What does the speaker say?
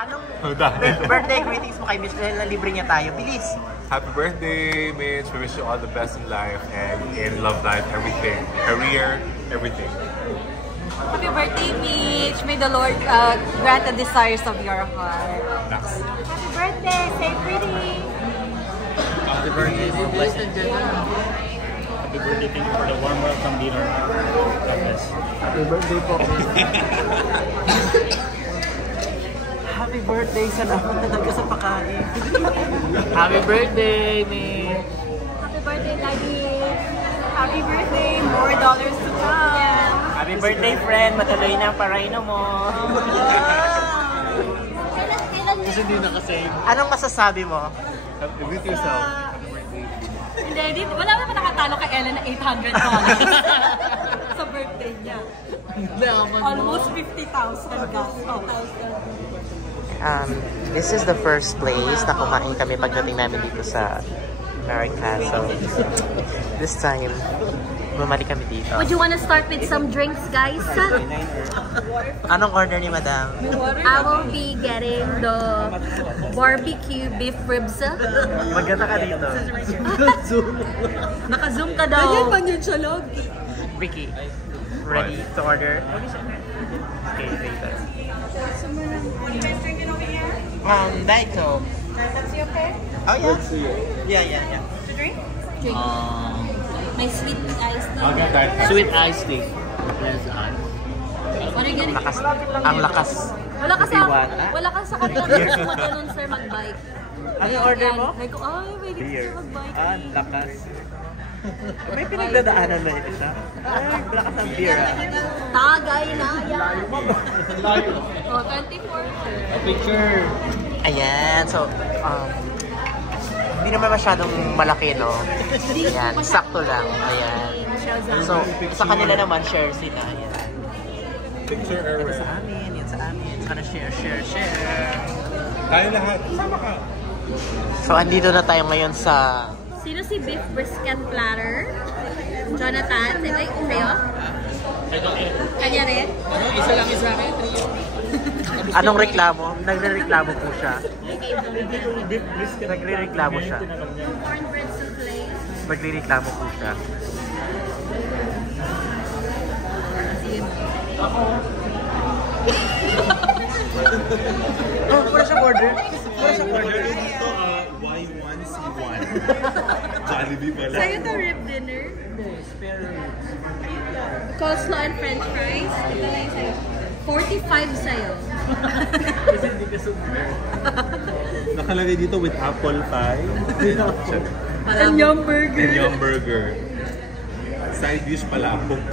Anong birthday greetings mo kay Mitch? Dahil nalibre niya tayo. Bilis! Happy birthday, Mitch. We wish you all the best in life and in love life, everything. Career, everything. Happy birthday, Mitch. May the Lord grant the desires of your heart. Next. Happy birthday. Stay pretty. Happy birthday, ladies and gentlemen. Happy birthday. Thank you for the warm welcome dinner. God bless. Happy birthday po. Happy birthday. Salamat na talaga sa pakain. Happy birthday, Mitch. Happy birthday, Daddy. Happy birthday. More dollars to come. Happy birthday, friend. Matuloy na ang parayno mo. Kasi hindi nakasave. Anong masasabi mo? Greet yourself. Hindi, wala naman nakatalo kay Ellen na $800 sa birthday niya. Almost 50,000 gas. This is the first place na kumain kami pagdating namin dito sa America. So, this time, bumalik kami dito. Would you want to start with some drinks, guys? Anong order ni Madam? I will be getting the barbecue beef ribs. Maganda ka dito. Naka-zoom ka daw. Ganyan man yun siya, Logi. Ricky, ready to order? Okay, later. Diet Coke. That's your pay? Oh, yeah. Yeah. To drink? Drink. My sweet iced tea. I'll get that. Sweet iced tea. Yes, What are you getting? Ang lakas. Wala ka sa katulad mo ganun, sir, mag-bike. Ano yung order mo? Ay, pwede ko sir mag-bike. Lakas. May pinagdadaanan ba ito siya? Ay, lakas ng beer. Tagay na yan. Oh, 24. A picture. Ayan, so, hindi naman masyadong malaki, no? Ayan, sakto lang. Ayan. So, sa kanila naman, share sila. Ayan. Picture Yan error. sa amin, yan sa amin. Sana share. Tayo lahat. Sama ka. So, andito na tayo ngayon sa... Sino si beef brisket platter? Jonathan? Sa'yo? Kanya rin? Isa lang sa akin. Anong reklamo? Nagre-reklamo po siya. Nagre-reklamo siya. Cornbread souffle. Nagre-reklamo po siya. Oh, wala siyang order. Dito, Y1C1. Jollibee pala. Sa'yo to rib dinner? Coleslaw and french fries? Ito na yung sa'yo. 45 sa'yo. Nakalagay dito with apple pie. And yum burger. And yum burger. Side dish palabok.